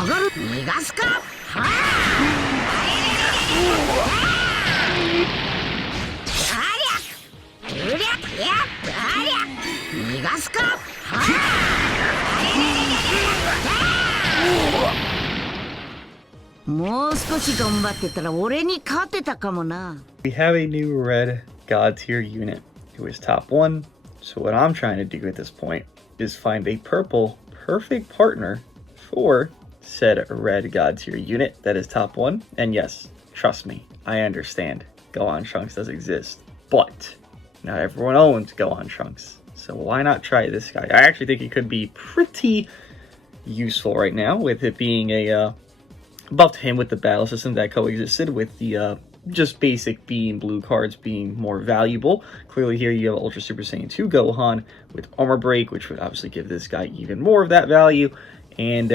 We have a new red god tier unit who is top 1. So what I'm trying to do at this point is find a purple perfect partner for said red god tier unit that is top 1. And yes, trust me, I understand Gohan Trunks does exist, but not everyone owns Gohan Trunks. So why not try this guy? I actually think he could be pretty useful right now, with it being a buff to him with the battle system that coexisted with the just basic being blue cards being more valuable. Clearly here you have Ultra Super Saiyan 2 Gohan with Armor Break, which would obviously give this guy even more of that value, and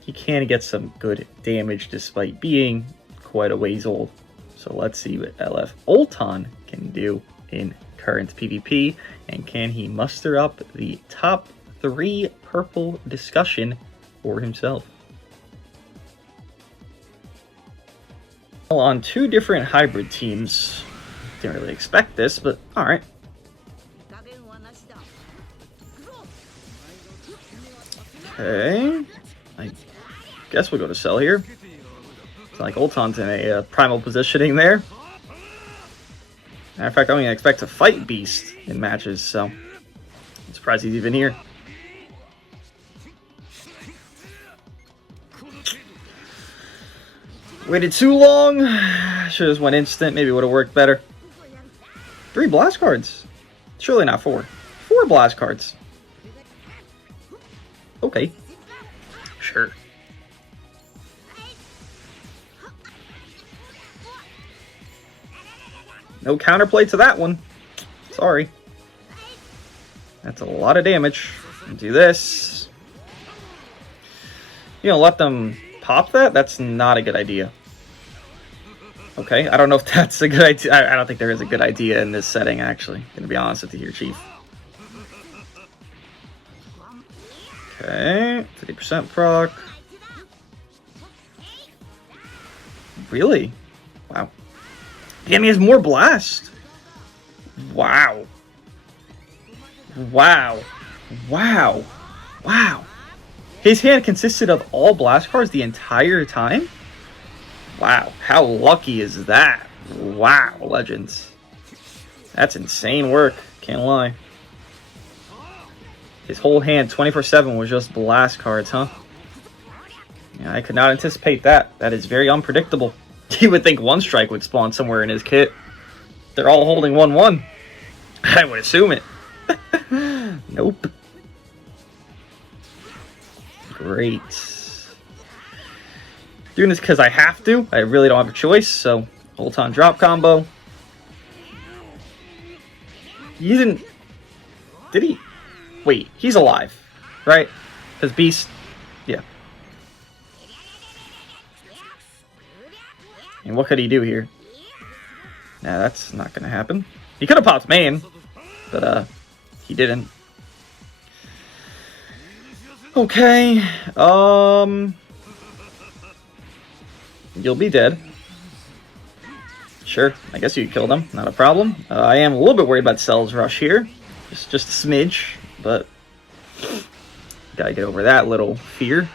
he can get some good damage despite being quite a ways old. So let's see what LF Ulton can do in current PvP, and can he muster up the top 3 purple discussion for himself. Well, on 2 different hybrid teams. Didn't really expect this, but alright. Okay. I guess we'll go to Cell here. It's like Ulton's in a primal positioning there. Matter of fact, I don't even expect to fight Beast in matches, so I'm surprised he's even here. Waited too long. Should have just went instant. Maybe it would have worked better. 3 blast cards. Surely not 4. 4 blast cards. Okay. Sure. No counterplay to that one. Sorry. That's a lot of damage. Do this. You know, let them pop that? That's not a good idea. Okay, I don't know if that's a good idea. I don't think there is a good idea in this setting, actually. Gonna be honest with you here, Chief. Okay, 50% proc. Really? Wow. The enemy has more blast. Wow. Wow. Wow. Wow. His hand consisted of all blast cards the entire time? Wow, how lucky is that? Wow, Legends. That's insane work, can't lie. His whole hand, 24/7, was just blast cards, huh? Yeah, I could not anticipate that. That is very unpredictable. You would think One Strike would spawn somewhere in his kit. They're all holding 1/1. I would assume it. Nope. Great. Doing this because I have to. I really don't have a choice, so Ulton drop combo. He didn't... Did he? Wait, he's alive, right? Because Beast... Yeah. And what could he do here? Nah, that's not going to happen. He could have popped main, but he didn't. Okay, you'll be dead. Sure, I guess you could kill them, not a problem. I am a little bit worried about Cell's rush here. Just a smidge, but gotta get over that little fear.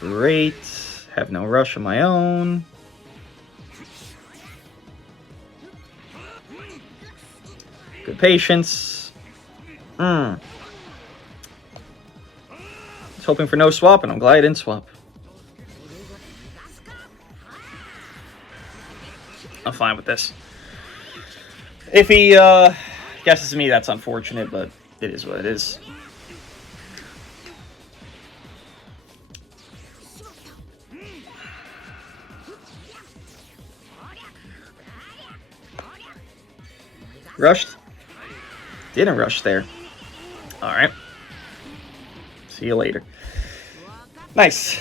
Great, have no rush of my own. Good patience. I was hoping for no swap, and I'm glad I didn't swap. I'm fine with this. If he guesses me, that's unfortunate, but it is what it is. Rushed? Didn't rush there. Alright. See you later. Nice.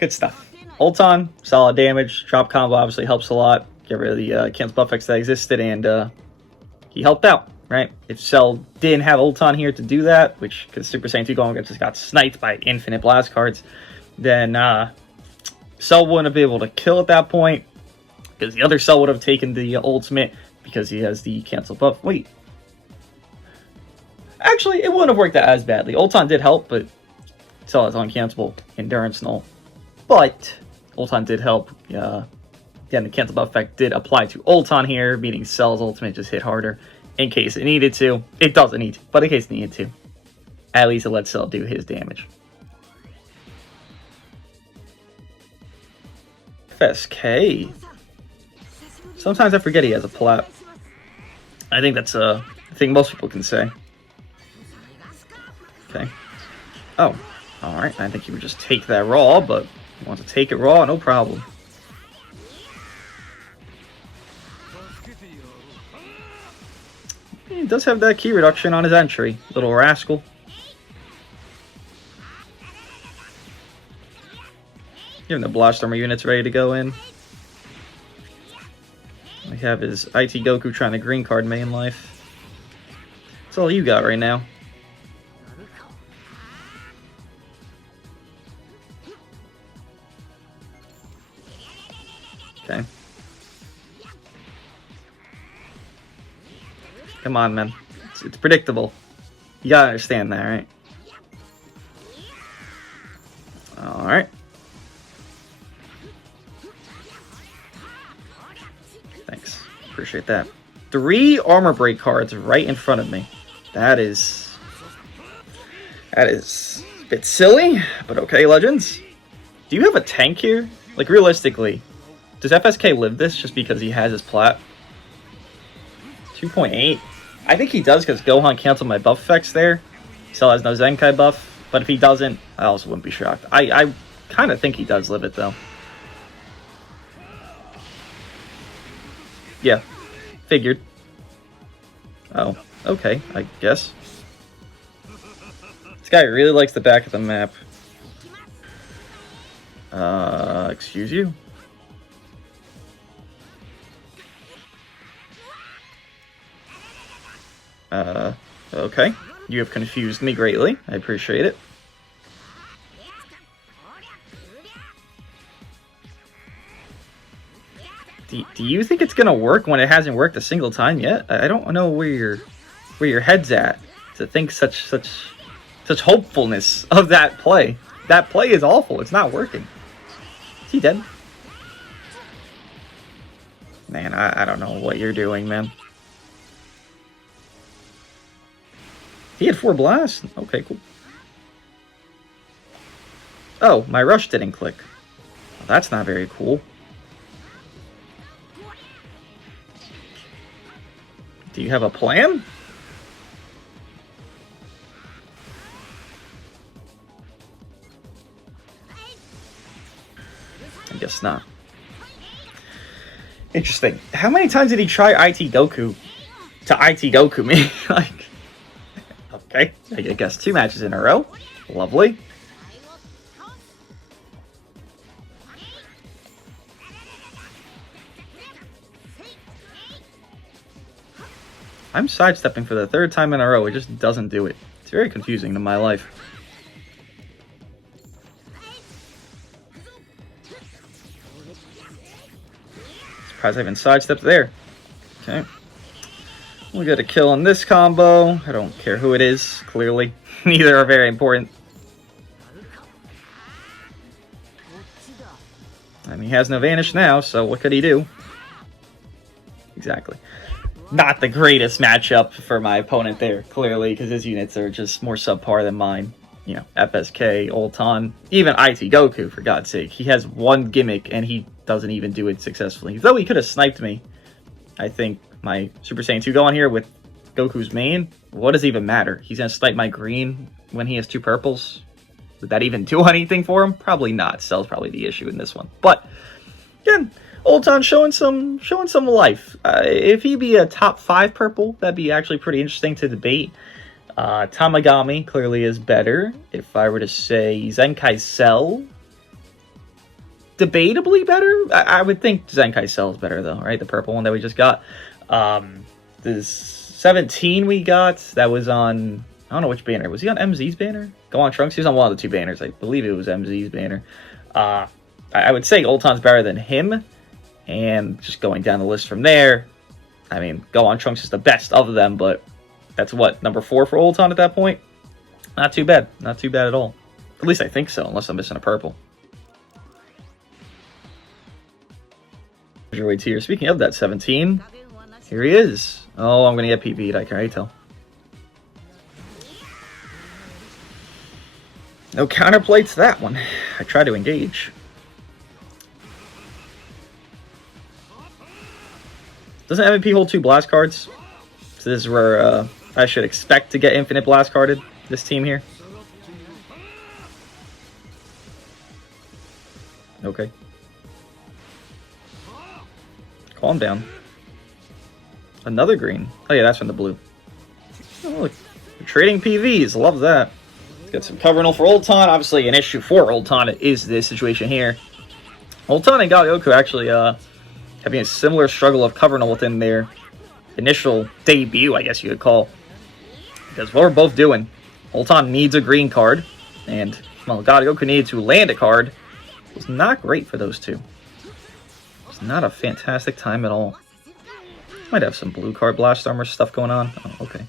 Good stuff. Ulton, solid damage. Drop combo obviously helps a lot. Get rid of the cancel buff X that existed, and he helped out. right? If Cell didn't have Ulton here to do that, which, because Super Saiyan 2 Gohan just got sniped by infinite blast cards, then Cell wouldn't have been able to kill at that point, because the other Cell would have taken the ultimate, because he has the cancel buff. Wait. Actually, it wouldn't have worked out as badly. Ulton did help, but Cell has uncancelable endurance null. But Ulton did help. Again, the cancel buff effect did apply to Ulton here, meaning Cell's ultimate just hit harder in case it needed to. It doesn't need to, but in case it needed to. At least it lets Cell do his damage. FSK. Sometimes I forget he has a plat. I think that's a thing most people can say. Okay. Oh, alright. I think he would just take that raw, but he wants to take it raw, no problem. He does have that key reduction on his entry, little rascal. Giving the Blastormer units ready to go in. We have his IT Goku trying to green card main life. That's all you got right now. Okay. Come on, man. It's predictable. You gotta understand that, right? Alright. Thanks. Appreciate that. 3 armor break cards right in front of me. That is a bit silly, but okay, Legends. Do you have a tank here? Like, realistically, does FSK live this just because he has his plat? 2.8. I think he does because Gohan canceled my buff effects there. Cell has no Zenkai buff, but if he doesn't, I also wouldn't be shocked. I kind of think he does live it, though. Yeah, figured. Oh, okay, I guess. This guy really likes the back of the map. Excuse you? Okay. You have confused me greatly. I appreciate it. Do you think it's gonna work when it hasn't worked a single time yet? I don't know where your head's at to think such hopefulness of that play. That play is awful. It's not working. Is he dead? Man, I don't know what you're doing, man. He had 4 blasts? Okay, cool. Oh, my rush didn't click. Well, that's not very cool. Do you have a plan? I guess not. Interesting. How many times did he try IT Goku to IT Goku me? Like, okay, I guess 2 matches in a row. Lovely. I'm sidestepping for the 3rd time in a row. It just doesn't do it. It's very confusing to my life. Surprised I even sidestepped there. Okay. We got a kill on this combo. I don't care who it is, clearly. Neither are very important. And he has no vanish now, so what could he do? Exactly. Not the greatest matchup for my opponent there, clearly, because his units are just more subpar than mine. You know, FSK, Ulton, even IT Goku, for God's sake. He has 1 gimmick, and he doesn't even do it successfully. Though he could have sniped me. I think my Super Saiyan 2 going here with Goku's main, what does it even matter? He's going to snipe my green when he has 2 purples? Would that even do anything for him? Probably not. Cell's probably the issue in this one. But, again, Ulton showing some life. If he'd be a top 5 purple, that'd be actually pretty interesting to debate. Tamagami clearly is better. If I were to say Zenkai Cell, debatably better. I would think Zenkai Cell is better though, right? The purple one that we just got. This 17 we got, that was on, I don't know which banner. Was he on MZ's banner? Gohan Trunks? He was on one of the two banners. I believe it was MZ's banner. I would say Ulton's better than him. And just going down the list from there, I mean, Gohan Trunks is the best of them, but that's what, number 4 for Ulton at that point? Not too bad. Not too bad at all. At least I think so, unless I'm missing a purple. Your way to here. Speaking of that 17, here he is. Oh, I'm going to get PV'd, I can already tell. No counterplay to that one. I try to engage. Doesn't MVP hold 2 blast cards? So this is where I should expect to get infinite blast carded, this team here. Okay. Calm down. Another green. Oh yeah, that's from the blue. Oh look, we're trading PVs. Love that. Got some Covernal for Ulton. Obviously, an issue for Ulton is this situation here. Ulton and Goku actually having a similar struggle of Covernal within their initial debut, I guess you could call. Because what we're both doing, Ulton needs a green card, and well, Goku needed to land a card. It was not great for those two. It's not a fantastic time at all. Might have some blue card blast armor stuff going on. Oh, okay.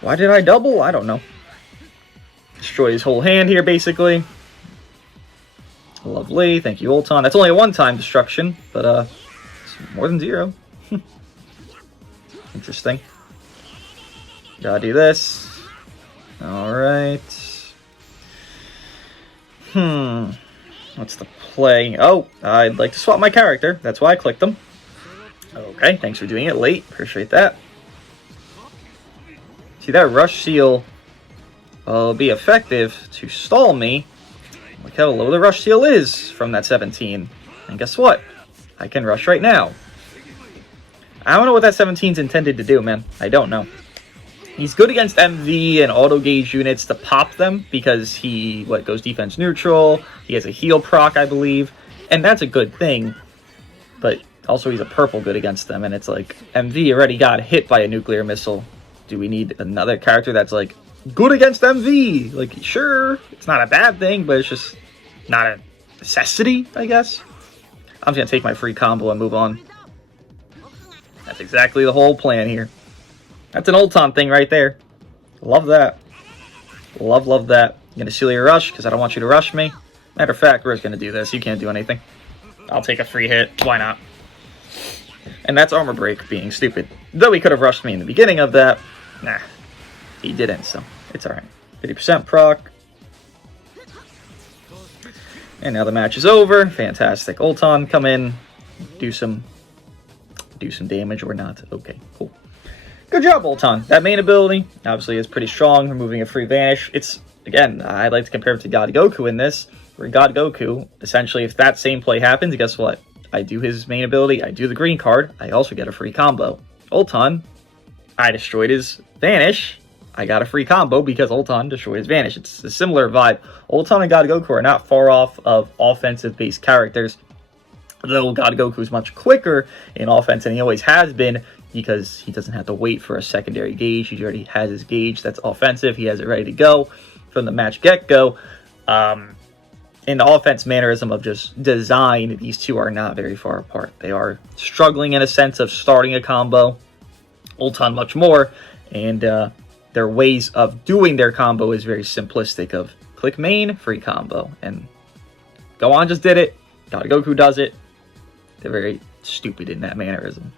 Why did I double? I don't know. Destroy his whole hand here, basically. Lovely. Thank you, Ulton. That's only a one-time destruction, but it's more than 0. Interesting. Gotta do this. Alright. What's the play? Oh, I'd like to swap my character. That's why I clicked them. Okay, thanks for doing it late. Appreciate that. See, that rush seal will be effective to stall me. Look how low the rush seal is from that 17. And guess what? I can rush right now. I don't know what that 17's intended to do, man. I don't know. He's good against MV and auto gauge units to pop them because he goes defense neutral. He has a heal proc, I believe, and that's a good thing. But also he's a purple good against them, and it's like MV already got hit by a nuclear missile. Do we need another character that's like good against MV? Like, sure, it's not a bad thing, but it's just not a necessity, I guess. I'm just gonna take my free combo and move on. That's exactly the whole plan here. That's an Ulton thing right there. Love that. Love that. I'm going to seal your rush because I don't want you to rush me. Matter of fact, we're just going to do this. You can't do anything. I'll take a free hit. Why not? And that's armor break being stupid. Though he could have rushed me in the beginning of that. Nah. He didn't, so it's alright. 50% proc. And now the match is over. Fantastic. Ulton, come in. Do some damage or not. Okay, cool. Good job, Ulton. That main ability, obviously, is pretty strong, removing a free vanish. It's, again, I'd like to compare it to God Goku in this, where God Goku, essentially, if that same play happens, guess what? I do his main ability, I do the green card, I also get a free combo. Ulton, I destroyed his vanish, I got a free combo because Ulton destroyed his vanish. It's a similar vibe. Ulton and God Goku are not far off of offensive-based characters, though God Goku is much quicker in offense, and he always has been, because he doesn't have to wait for a secondary gauge. He already has his gauge that's offensive. He has it ready to go from the match get-go. In the offense mannerism of just design, these two are not very far apart. They are struggling in a sense of starting a combo. Ulton much more, and their ways of doing their combo is very simplistic of click main, free combo. And Gohan just did it. God Goku does it. They're very stupid in that mannerism.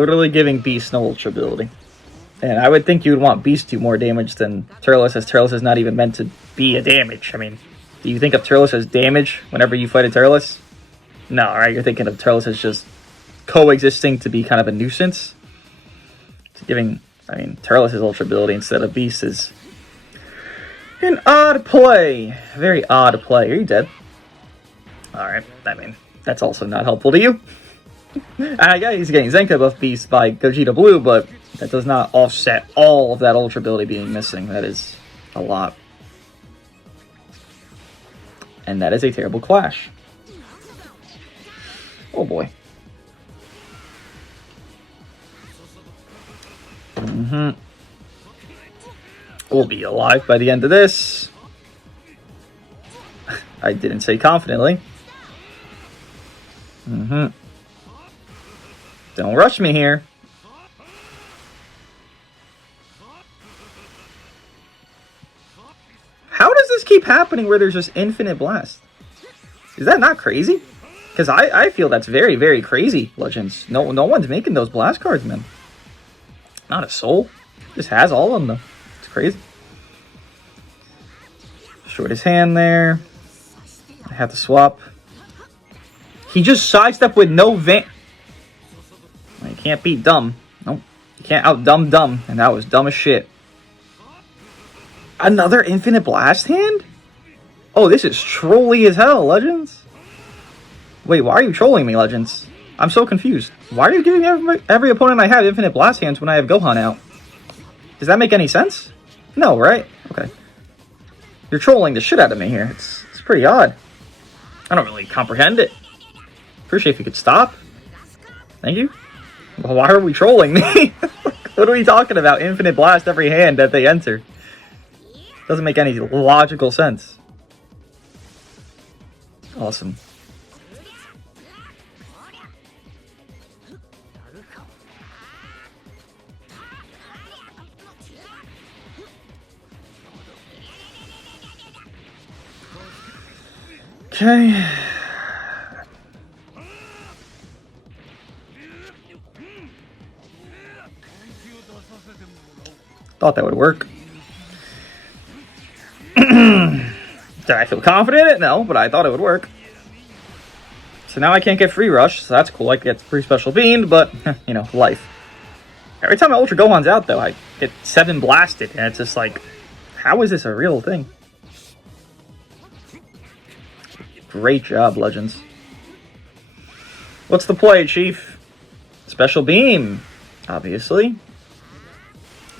Literally giving Beast no ultra ability. And I would think you would want Beast to do more damage than Turles, as Turles is not even meant to be a damage. I mean, do you think of Turles as damage whenever you fight a Turles? No, right? You're thinking of Turles as just coexisting to be kind of a nuisance. It's giving, I mean, Turles' ultra ability instead of Beast is an odd play. Very odd play. Are you dead? Alright, I mean, that's also not helpful to you. Yeah, he's getting Zenka buff Beast by Gogeta Blue, but that does not offset all of that ultra ability being missing. That is a lot. And that is a terrible clash. Oh boy. We'll be alive by the end of this. I didn't say confidently. Don't rush me here. How does this keep happening where there's just infinite blast? Is that not crazy? Because I feel that's very, very crazy, Legends. No one's making those blast cards, man. Not a soul. Just has all of them, though. It's crazy. Short his hand there. I have to swap. He just sidestepped with no van. You can't beat dumb. Nope. You can't out dumb. And that was dumb as shit. Another infinite blast hand? Oh, this is trolly as hell, Legends. Wait, why are you trolling me, Legends? I'm so confused. Why are you giving every opponent I have infinite blast hands when I have Gohan out? Does that make any sense? No, right? Okay. You're trolling the shit out of me here. It's pretty odd. I don't really comprehend it. Appreciate if you could stop. Thank you. Well, why are we trolling me? What are we talking about? Infinite blast every hand that they enter. Doesn't make any logical sense. Awesome. Okay. Thought that would work. Did I feel confident in it? No, but I thought it would work. So now I can't get free rush, so that's cool. I get free special beamed, but, you know, life. Every time my Ultra Gohan's out, though, I get 7 blasted, and it's just like, how is this a real thing? Great job, Legends. What's the play, Chief? Special beam, obviously.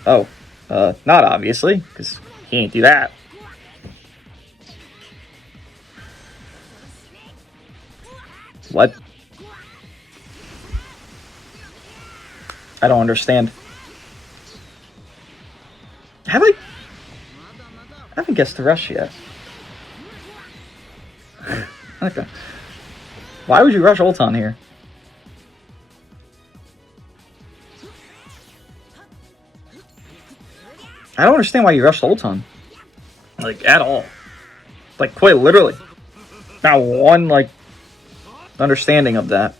Oh, not obviously, because he ain't do that. What? I don't understand. I haven't guessed the rush yet. Okay. Why would you rush Ulton here? I don't understand why you rushed Ulton. Like, at all. Like, quite literally. Not one, like, understanding of that.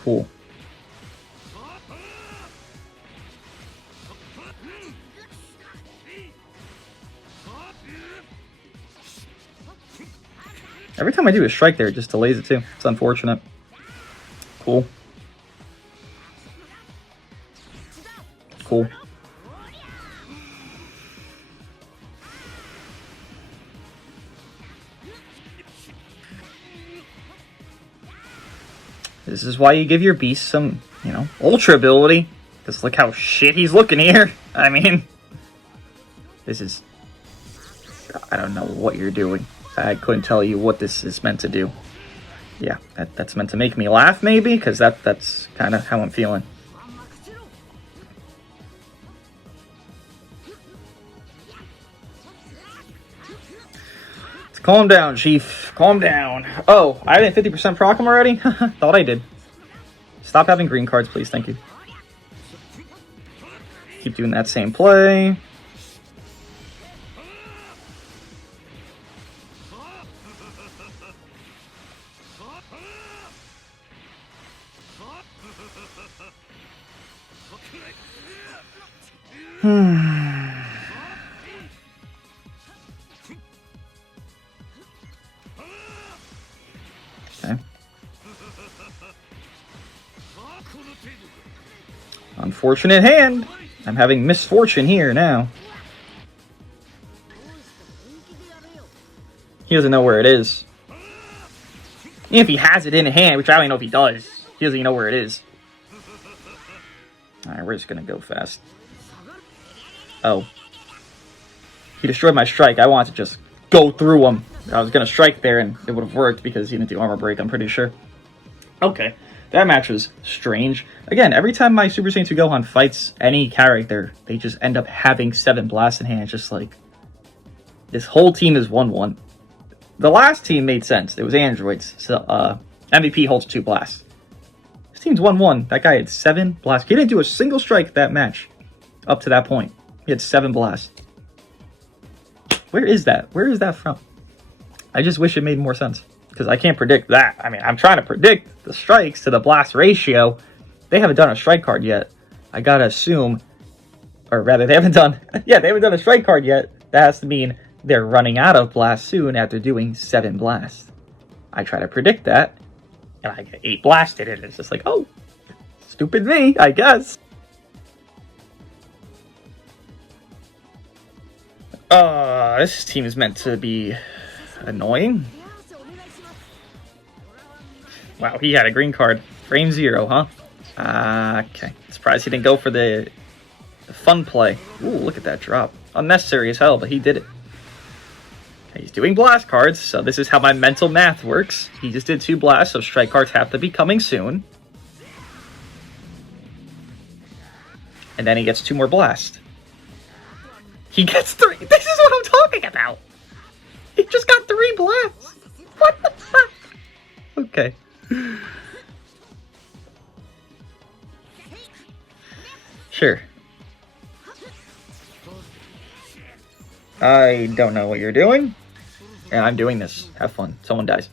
Cool. Every time I do a strike there, it just delays it too. It's unfortunate. Cool. Cool. This is why you give your beast some, you know, ultra ability. Because look how shit he's looking here. I mean, this is... I don't know what you're doing. I couldn't tell you what this is meant to do. Yeah, that's meant to make me laugh, maybe? Because that's kind of how I'm feeling. Calm down, Chief. Calm down. Oh, I didn't 50% proc him already? Thought I did. Stop having green cards, please. Thank you. Keep doing that same play. Okay. Unfortunate hand. I'm having misfortune here now. He doesn't know where it is. Even if he has it in hand, which I don't even know if he does. He doesn't even know where it is. Alright, we're just gonna go fast. Oh. He destroyed my strike. I want to just go through him. I was going to strike there, and it would have worked because he didn't do armor break, I'm pretty sure. Okay, that match was strange. Again, every time my Super Saiyan 2 Gohan fights any character, they just end up having 7 blasts in hand. It's just like, this whole team is 1-1. The last team made sense. It was androids. So, MVP holds 2 blasts. This team's 1-1. That guy had 7 blasts. He didn't do a single strike that match up to that point. He had 7 blasts. Where is that? Where is that from? I just wish it made more sense. Because I can't predict that. I mean, I'm trying to predict the strikes to the blast ratio. They haven't done a strike card yet. I gotta assume, or rather, they haven't done, yeah, they haven't done a strike card yet. That has to mean they're running out of blasts soon after doing 7 blasts. I try to predict that, and I get 8 blasted, and it's just like, oh, stupid me, I guess. This team is meant to be annoying. Wow, he had a green card. Frame 0, huh? Okay. Surprised he didn't go for the fun play. Ooh, look at that drop. Unnecessary as hell, but he did it. Okay, he's doing blast cards, so this is how my mental math works. He just did 2 blasts, so strike cards have to be coming soon. And then he gets 2 more blasts. He gets 3. This is what I'm talking about. He just got 3 blasts. What the fuck? Okay. Sure. I don't know what you're doing. And I'm doing this. Have fun. Someone dies.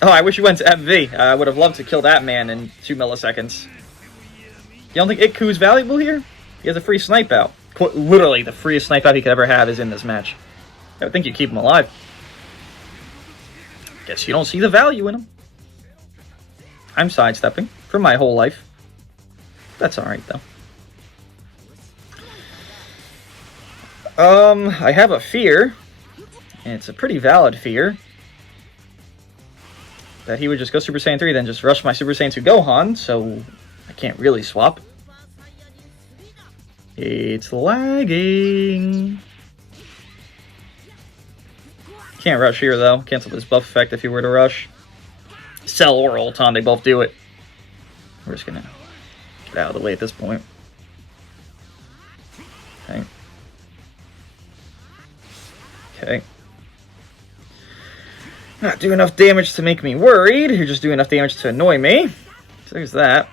Oh, I wish you went to MV. I would have loved to kill that man in 2 milliseconds. You don't think Ikku's valuable here? He has a free snipe out. Literally, the freest snipe out he could ever have is in this match. I would think you keep him alive. Guess you don't see the value in him. I'm sidestepping for my whole life. That's alright, though. I have a fear, and it's a pretty valid fear, that he would just go Super Saiyan 3, then just rush my Super Saiyan 2 Gohan, so I can't really swap. It's lagging. Can't rush here, though. Cancel this buff effect if you were to rush. Cell or Ulton, they both do it. We're just gonna get out of the way at this point. Okay. Okay. Not doing enough damage to make me worried. You're just doing enough damage to annoy me. So there's that.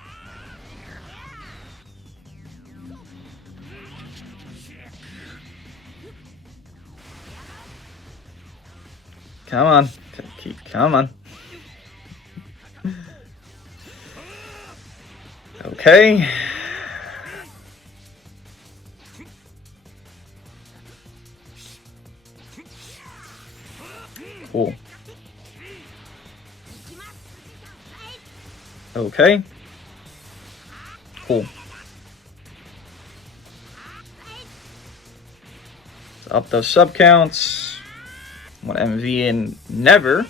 Come on. Come on. Okay. Cool. Okay. Cool. Up those sub counts. Want MV in never.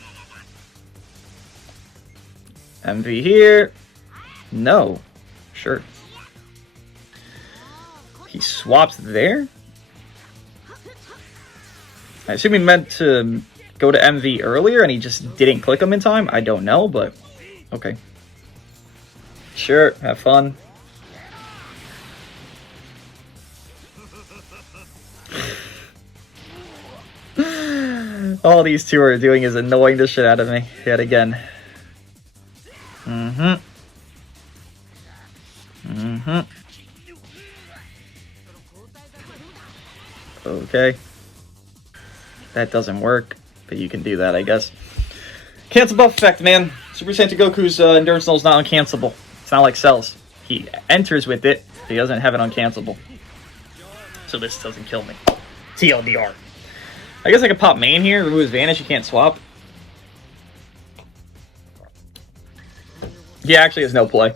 MV here. No. Sure. He swaps there? I assume he meant to go to MV earlier and he just didn't click him in time? I don't know, but okay. Sure, have fun. All these two are doing is annoying the shit out of me yet again. Okay. That doesn't work, but you can do that, I guess. Cancel buff effect, man. Super Saiyan Goku's endurance null is not uncancelable. It's not like Cell's. He enters with it, but he doesn't have it uncancelable. So this doesn't kill me. TLDR. I guess I could pop main here, remove his vanish, you can't swap. He actually has no play.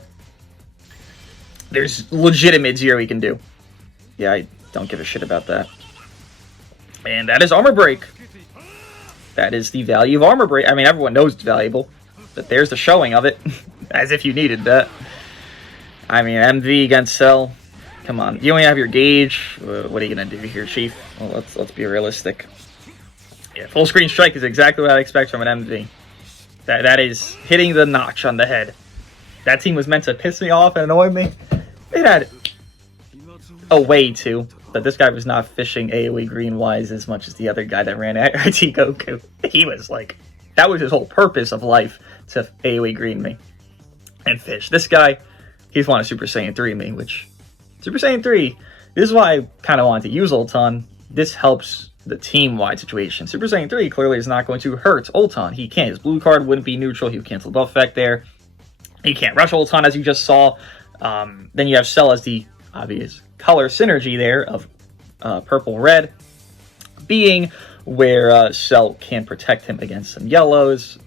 There's legitimate zero he can do. Yeah, I don't give a shit about that. And that is armor break. That is the value of armor break. I mean, everyone knows it's valuable, but there's the showing of it. As if you needed that. I mean, MV against Cell. Come on, you only have your gauge. What are you gonna do here, Chief? Well, let's be realistic. Yeah, full screen strike is exactly what I expect from an MV. That is hitting the notch on the head. That team was meant to piss me off and annoy me. It had a way to, but this guy was not fishing AoE green wise as much as the other guy that ran IT Goku. He was like, that was his whole purpose of life, to AoE green me and fish. This guy, he's wanted Super Saiyan 3 me, which Super Saiyan 3, this is why I kind of wanted to use Ulton. This helps the team-wide situation. Super Saiyan 3 clearly is not going to hurt Ulton. He can't. His blue card wouldn't be neutral. He would cancel the buff effect there. He can't rush Ulton, as you just saw. Then you have Cell as the obvious color synergy there of purple-red, being where Cell can protect him against some yellows.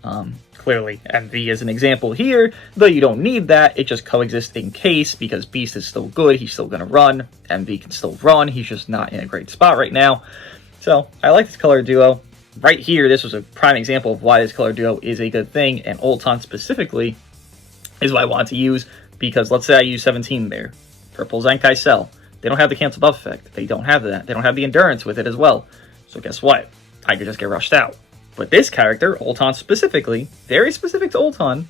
Clearly, MV is an example here, though you don't need that. It just coexists in case, because Beast is still good. He's still going to run. MV can still run. He's just not in a great spot right now. So, I like this color duo. Right here, this was a prime example of why this color duo is a good thing, and Ulton specifically is what I want to use, because let's say I use 17 there. Purple Zenkai Cell. They don't have the cancel buff effect. They don't have that. They don't have the endurance with it as well. So guess what? I could just get rushed out. But this character, Ulton specifically, very specific to Ulton,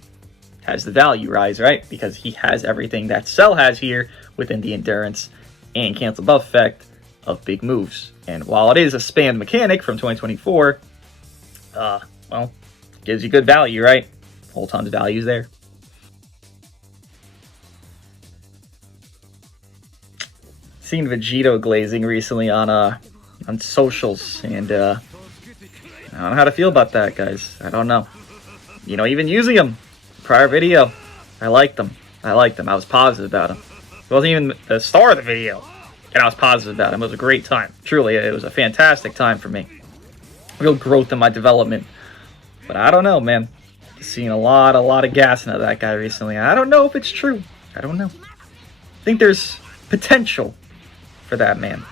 has the value rise, right? Because he has everything that Cell has here within the endurance and cancel buff effect of big moves. And while it is a spam mechanic from 2024, well, gives you good value, right? Ulton's value is there. Seen Vegito glazing recently on socials, and I don't know how to feel about that, guys. I don't know. You know, even using them, prior video, I liked them. I was positive about them. It wasn't even the star of the video, and I was positive about them. It was a great time. Truly, it was a fantastic time for me. Real growth in my development. But I don't know, man. Seen a lot of gassing of that guy recently. I don't know if it's true. I don't know. I think there's potential for that man.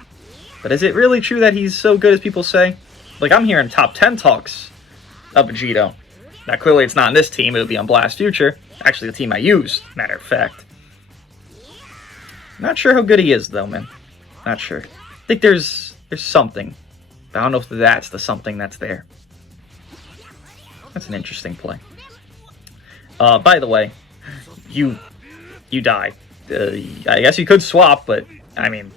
But is it really true that he's so good as people say? Like, I'm hearing top 10 talks of Vegito. Now, clearly it's not in this team. It would be on Blast Future. Actually, the team I use, matter of fact. Not sure how good he is, though, man. Not sure. I think there's something. But I don't know if that's the something that's there. That's an interesting play. By the way, you die. I guess you could swap, but, I mean,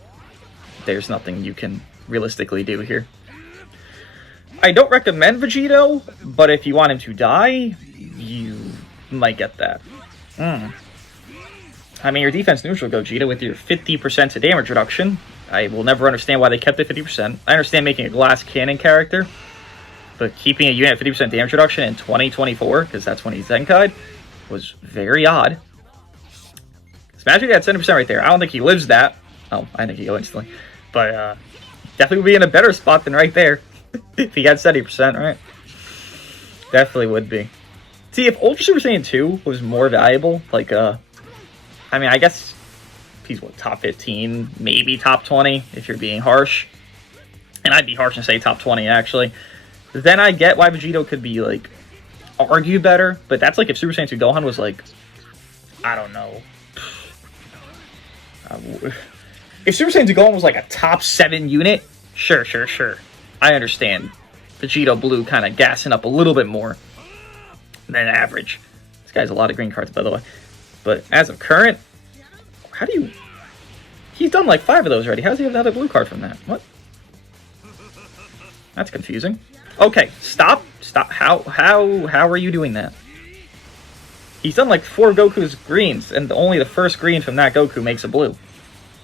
there's nothing you can realistically do here. I don't recommend Vegito, but if you want him to die, you might get that. I mean, your defense neutral, Gogeta, with your 50% to damage reduction. I will never understand why they kept it 50%. I understand making a glass cannon character, but keeping a unit at 50% damage reduction in 2024, because that's when he's Zenkai'd, was very odd. Imagine he had 70% right there. I don't think he lives that. Oh, I think he go instantly. But definitely would be in a better spot than right there. If he had 70%, right? Definitely would be. See, if Ultra Super Saiyan 2 was more valuable, like, I mean, I guess he's, what, top 15, maybe top 20, if you're being harsh. And I'd be harsh and say top 20, actually. Then I get why Vegito could be, like, argued better. But that's like if Super Saiyan 2 Gohan was, like, I don't know. If Super Saiyan 2 Gohan was, like, a top 7 unit, sure. I understand Vegito Blue kind of gassing up a little bit more than average. This guy's a lot of green cards, by the way. But as of current, how do you... He's done like 5 of those already. How does he have another blue card from that? What? That's confusing. Okay, stop. How are you doing that? He's done like 4 Goku's greens, and only the first green from that Goku makes a blue.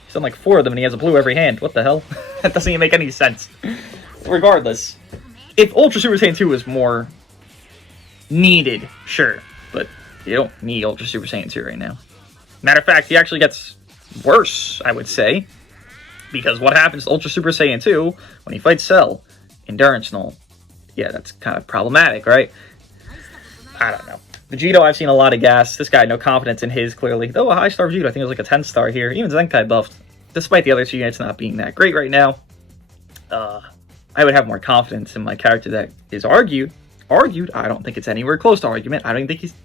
He's done like 4 of them, and he has a blue every hand. What the hell? That doesn't even make any sense. Regardless, if Ultra Super Saiyan 2 was more needed, sure, but you don't need Ultra Super Saiyan 2 right now. Matter of fact, he actually gets worse, I would say, because what happens to Ultra Super Saiyan 2 when he fights Cell? Endurance null. Yeah, that's kind of problematic, right? I don't know. Vegito, I've seen a lot of gas. This guy, no confidence in his, clearly. Though a high-star Vegito, I think it was like a 10-star here. Even Zenkai buffed, despite the other 2 units not being that great right now. I would have more confidence in my character that is argued. I don't think it's anywhere close to argument. I don't even think he's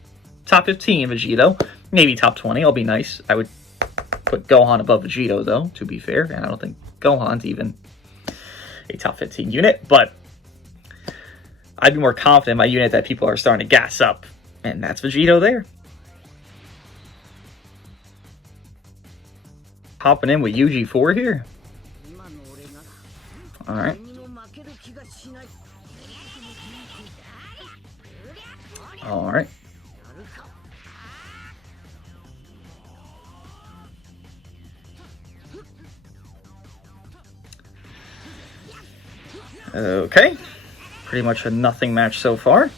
top 15 Vegito. Maybe top 20. I'll be nice. I would put Gohan above Vegito, though, to be fair. And I don't think Gohan's even a top 15 unit. But I'd be more confident in my unit that people are starting to gas up. And that's Vegito there. Hopping in with UG4 here. Alright. Alright. Okay. Pretty much a nothing match so far.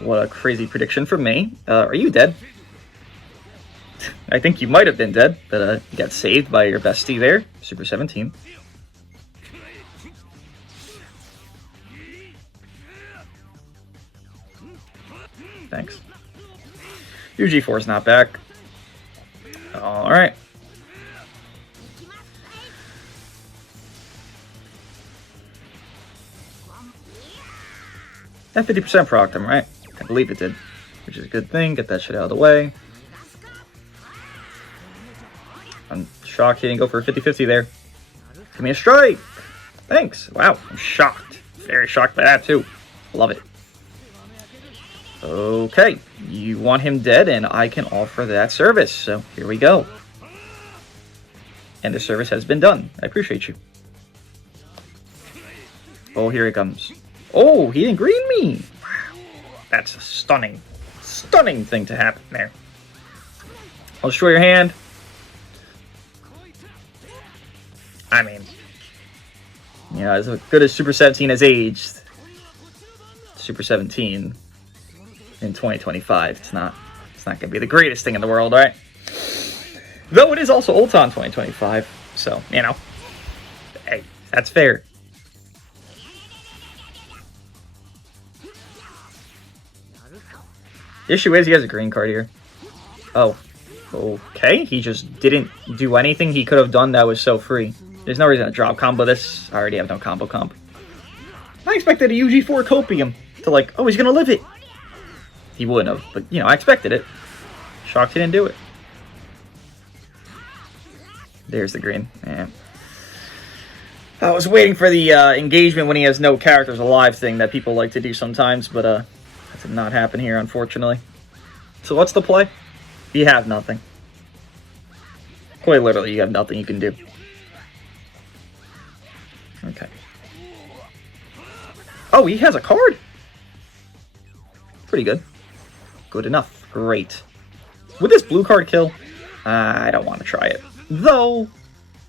What a crazy prediction from me. Are you dead? I think you might have been dead, but you got saved by your bestie there, Super 17. Thanks. UG4 is not back. Alright. That 50% procced him, right? I believe it did. Which is a good thing. Get that shit out of the way. I'm shocked he didn't go for a 50-50 there. Give me a strike! Thanks! Wow, I'm shocked. Very shocked by that, too. Love it. Okay, you want him dead, and I can offer that service. So, here we go. And the service has been done. I appreciate you. Oh, here he comes. Oh, he didn't green me! Wow. That's a stunning thing to happen there. I'll destroy your hand. I mean, you know, as good as Super 17 has aged, Super 17 in 2025, it's not going to be the greatest thing in the world, right? Though it is also Ulton 2025, so, you know, hey, that's fair. The issue is he has a green card here. Oh, okay. He just didn't do anything he could have done that was so free. There's no reason to drop combo this. I already have no combo comp. I expected a UG4 copium to like, oh, he's going to live it. He wouldn't have, but, you know, I expected it. Shocked he didn't do it. There's the green. Yeah. I was waiting for the engagement when he has no characters alive thing that people like to do sometimes, but that did not happen here, unfortunately. So what's the play? You have nothing. Quite literally, you have nothing you can do. Okay. Oh, he has a card? Pretty good. Good enough. Great. Would this blue card kill? I don't want to try it. Though,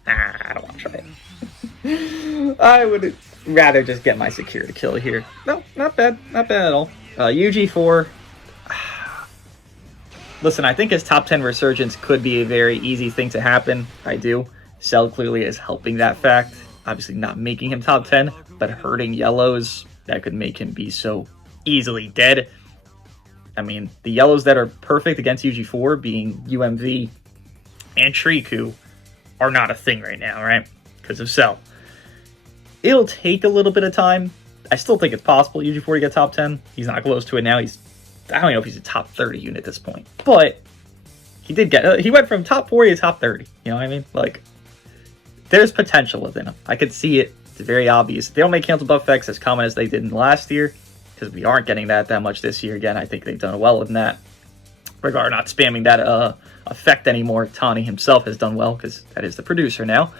I don't want to try it. I would rather just get my security kill here. No, not bad. Not bad at all. UG4. Listen, I think his top 10 resurgence could be a very easy thing to happen. I do. Cell clearly is helping that fact. Obviously not making him top 10, but hurting yellows. That could make him be so easily dead. I mean, the yellows that are perfect against UG4, being UMV and Triku, are not a thing right now, right? Because of Cell. It'll take a little bit of time. I still think it's possible UG4 to get top 10. He's not close to it now. I don't know if he's a top 30 unit at this point. But he did get... he went from top 40 to top 30. You know what I mean? Like, there's potential within him. I could see it. It's very obvious. If they don't make cancel buff effects as common as they did in last year, because we aren't getting that much this year. Again, I think they've done well in that regard, not spamming that effect anymore. Tani himself has done well, because that is the producer now.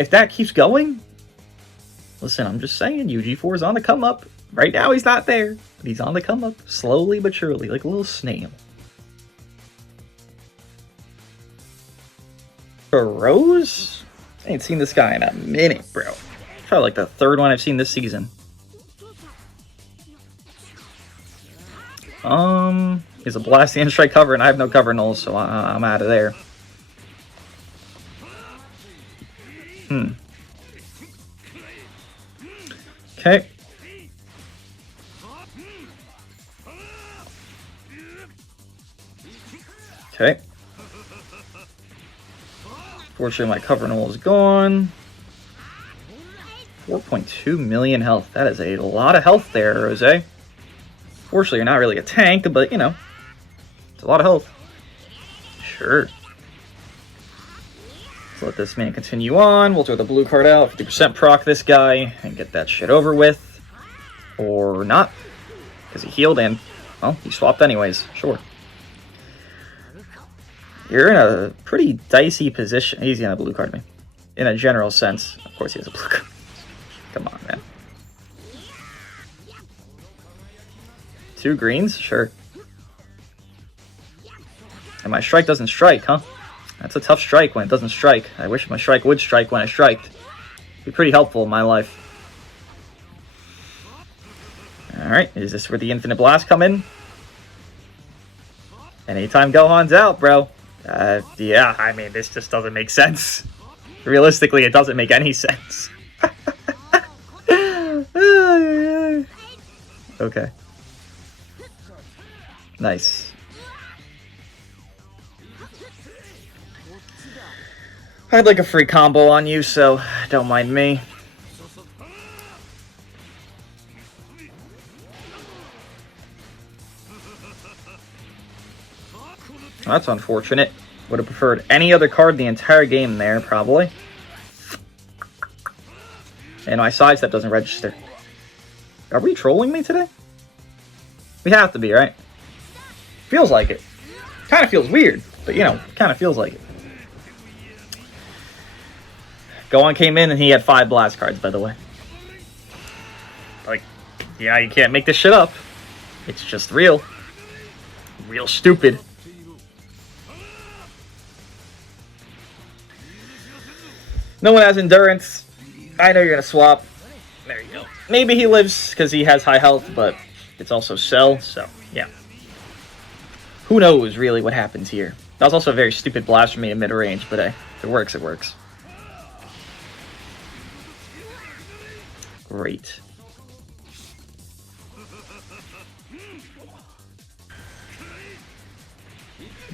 If that keeps going... Listen, I'm just saying, UG4 is on the come up. Right now, he's not there, but he's on the come up, slowly but surely, like a little snail. For Rose? I ain't seen this guy in a minute, bro. Probably like the third one I've seen this season. He's a blast and strike cover, and I have no cover nulls, so I'm out of there. Okay. Okay. Fortunately, my cover null is gone. 4.2 million health. That is a lot of health there, Rose. Fortunately, you're not really a tank, but, you know, it's a lot of health. Sure. Let's let this man continue on. We'll throw the blue card out. 50% proc this guy and get that shit over with. Or not. Because he healed and, well, he swapped anyways. Sure. You're in a pretty dicey position. He's gonna blue card me. In a general sense. Of course he has a blue card. Come on, man. 2 greens? Sure. And my strike doesn't strike, huh? That's a tough strike when it doesn't strike. I wish my strike would strike when I striked. It'd be pretty helpful in my life. Alright, is this where the Infinite Blast come in? Anytime Gohan's out, bro. Yeah, I mean, this just doesn't make sense. Realistically, it doesn't make any sense. Okay. Nice. I'd like a free combo on you, so don't mind me. That's unfortunate. Would have preferred any other card the entire game there, probably. And my sidestep doesn't register. Are we trolling me today? We have to be, right? Feels like it. Kind of feels weird, but you know, kind of feels like it. Gohan came in and he had 5 blast cards, by the way. Like, yeah, you can't make this shit up. It's just real. Real stupid. No one has endurance. I know you're gonna swap. There you go. Maybe he lives because he has high health, but it's also Cell, so yeah. Who knows really what happens here? That was also a very stupid blast from me in mid-range, but hey, if it works, it works. Great.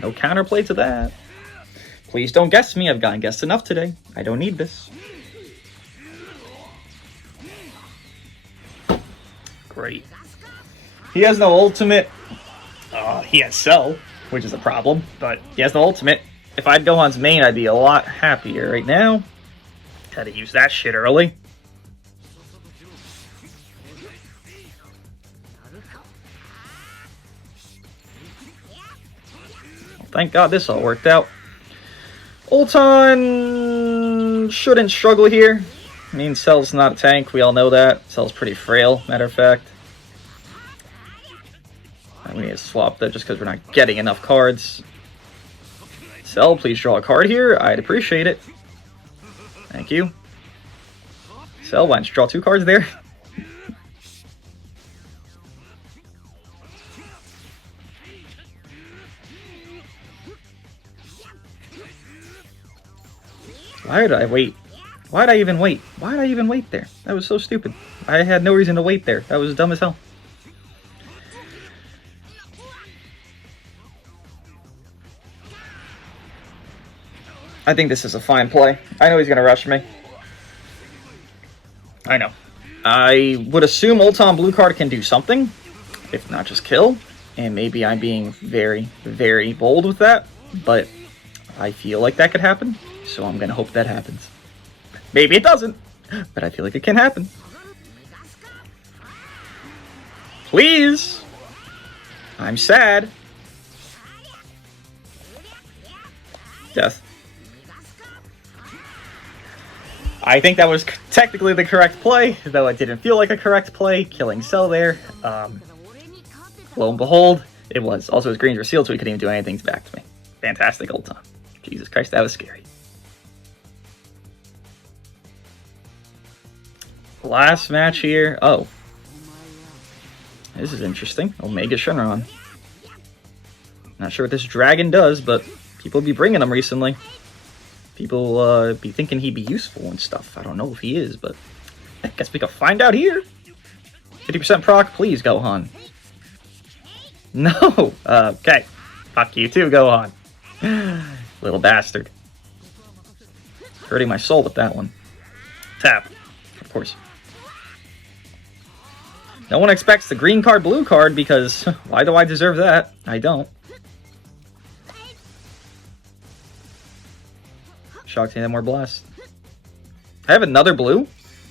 No counterplay to that. Please don't guess me. I've gotten guessed enough today. I don't need this. Great. He has no ultimate. He has Cell, which is a problem, but he has no ultimate. If I had Gohan's main, I'd be a lot happier right now. Had to use that shit early. Well, thank God this all worked out. Ulton shouldn't struggle here. I mean, Cell's not a tank. We all know that. Cell's pretty frail, matter of fact. We need to swap that just because we're not getting enough cards. Cell, please draw a card here. I'd appreciate it. Thank you. Cell, why don't you draw 2 cards there? Why did I wait? Why did I even wait? Why did I even wait there? That was so stupid. I had no reason to wait there. That was dumb as hell. I think this is a fine play. I know he's going to rush me. I know. I would assume Ulton blue card can do something, if not just kill. And maybe I'm being very, very bold with that. But I feel like that could happen. So I'm going to hope that happens. Maybe it doesn't. But I feel like it can happen. Please. I'm sad. Death. I think that was technically the correct play, though it didn't feel like a correct play, killing Cell there. Lo and behold, it was. Also, his greens were sealed, so he couldn't even do anything back to me. Fantastic old time. Jesus Christ, that was scary. Last match here. Oh. This is interesting. Omega Shenron. Not sure what this dragon does, but people be bringing them recently. People be thinking he'd be useful and stuff. I don't know if he is, but I guess we can find out here. 50% proc, please, Gohan. No! Okay. Fuck you too, Gohan. Little bastard. Hurting my soul with that one. Tap. Of course. No one expects the green card, blue card, because why do I deserve that? I don't. Shocked he had more blast. I have another blue?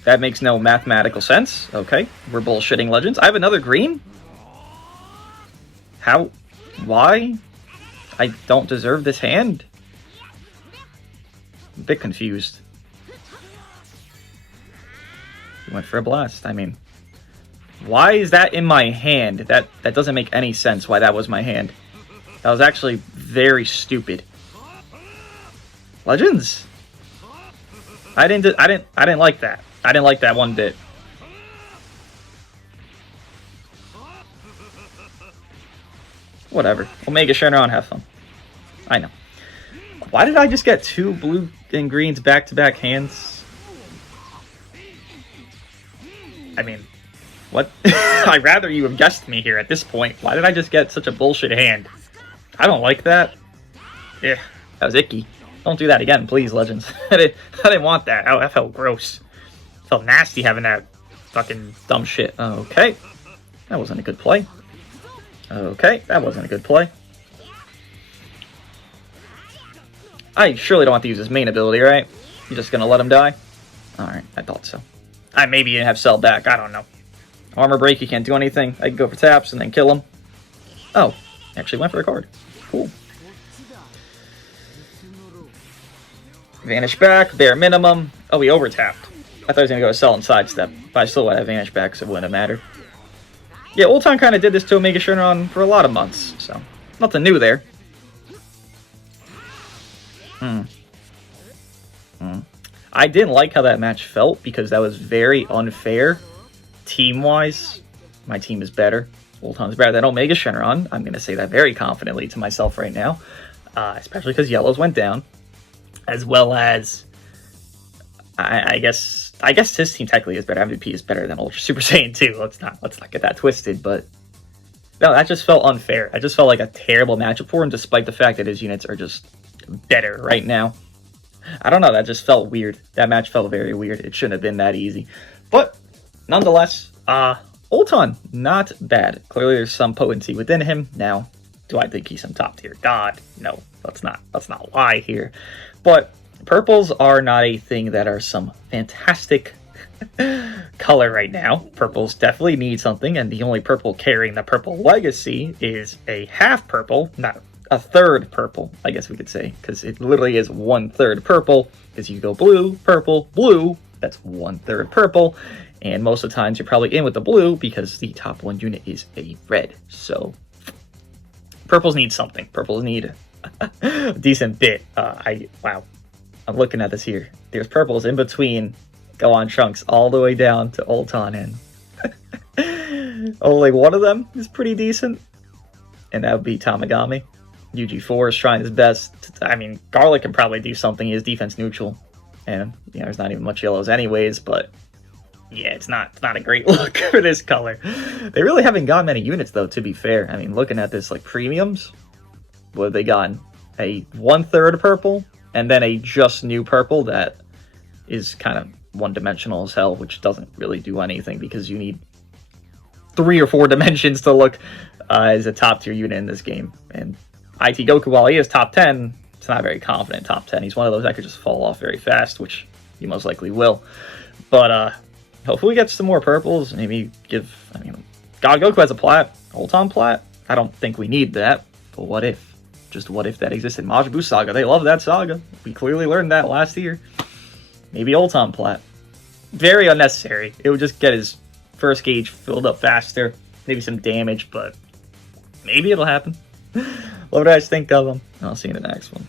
That makes no mathematical sense. Okay, we're bullshitting Legends. I have another green? How? Why? I don't deserve this hand? I'm a bit confused. He went for a blast. I mean, why is that in my hand? That doesn't make any sense why that was my hand. That was actually very stupid. Legends? I didn't like that. I didn't like that one bit. Whatever. Omega Shenron, have fun. I know. Why did I just get 2 blue and greens back-to-back hands? I mean, what? I'd rather you have guessed me here at this point. Why did I just get such a bullshit hand? I don't like that. Yeah, that was icky. Don't do that again, please, Legends. I didn't want that. Oh, that felt gross. Felt nasty having that fucking dumb shit. Okay. That wasn't a good play. Okay, that wasn't a good play. I surely don't have to use his main ability, right? You're just gonna let him die? Alright, I thought so. Maybe you didn't have Cell back, I don't know. Armor break, you can't do anything. I can go for taps and then kill him. Oh, actually went for a card. Cool. Vanish back, bare minimum. Oh, he over-tapped. I thought he was going to go Cell and sidestep, but I still would have Vanish back, so it wouldn't have mattered. Yeah, Ulton kind of did this to Omega Shenron for a lot of months, so nothing new there. I didn't like how that match felt because that was very unfair. Team-wise, my team is better. Ulton's better than Omega Shenron. I'm going to say that very confidently to myself right now, especially because Yellows went down, as well as I guess his team technically is better. MVP is better than Ultra Super Saiyan 2. Let's not get that twisted, but no, that just felt unfair. I just felt like a terrible matchup for him, despite the fact that his units are just better right now. I don't know, that just felt weird. That match felt very weird. It shouldn't have been that easy. But nonetheless, Ulton, not bad. Clearly there's some potency within him. Now, do I think he's some top tier god? No, that's not why here. But purples are not a thing that are some fantastic color right now. Purples definitely need something, and the only purple carrying the purple legacy is a half purple, not a third purple, I guess we could say, because it literally is 1/3 purple, because you go blue, purple, blue, that's 1/3 purple, and most of the times you're probably in with the blue because the top one unit is a red. So purples need something. Purples need a decent bit. Wow, I'm looking at this here. There's purples in between Gohan Trunks all the way down to Ulton, and only one of them is pretty decent, and that would be Tamagami. UG4 is trying his best. I mean, Garlic can probably do something. He is defense neutral, and you know there's not even much yellows anyways. But yeah, it's not a great look for this color. They really haven't got many units though. To be fair, I mean, looking at this like premiums, what have they gotten? A 1/3 purple, and then a just new purple that is kind of one-dimensional as hell, which doesn't really do anything because you need 3 or 4 dimensions to look as a top tier unit in this game. And IT Goku, while he is top 10, it's not very confident top 10. He's one of those that could just fall off very fast, which he most likely will. But hopefully we get some more purples. Maybe give, I mean, God Goku has a plat, Ulton plat. I don't think we need that, but what if? Just what if that existed? Majin Buu Saga, they love that saga. We clearly learned that last year. Maybe Ulton plat. Very unnecessary. It would just get his first gauge filled up faster. Maybe some damage, but maybe it'll happen. What do I think of them? I'll see you in the next one.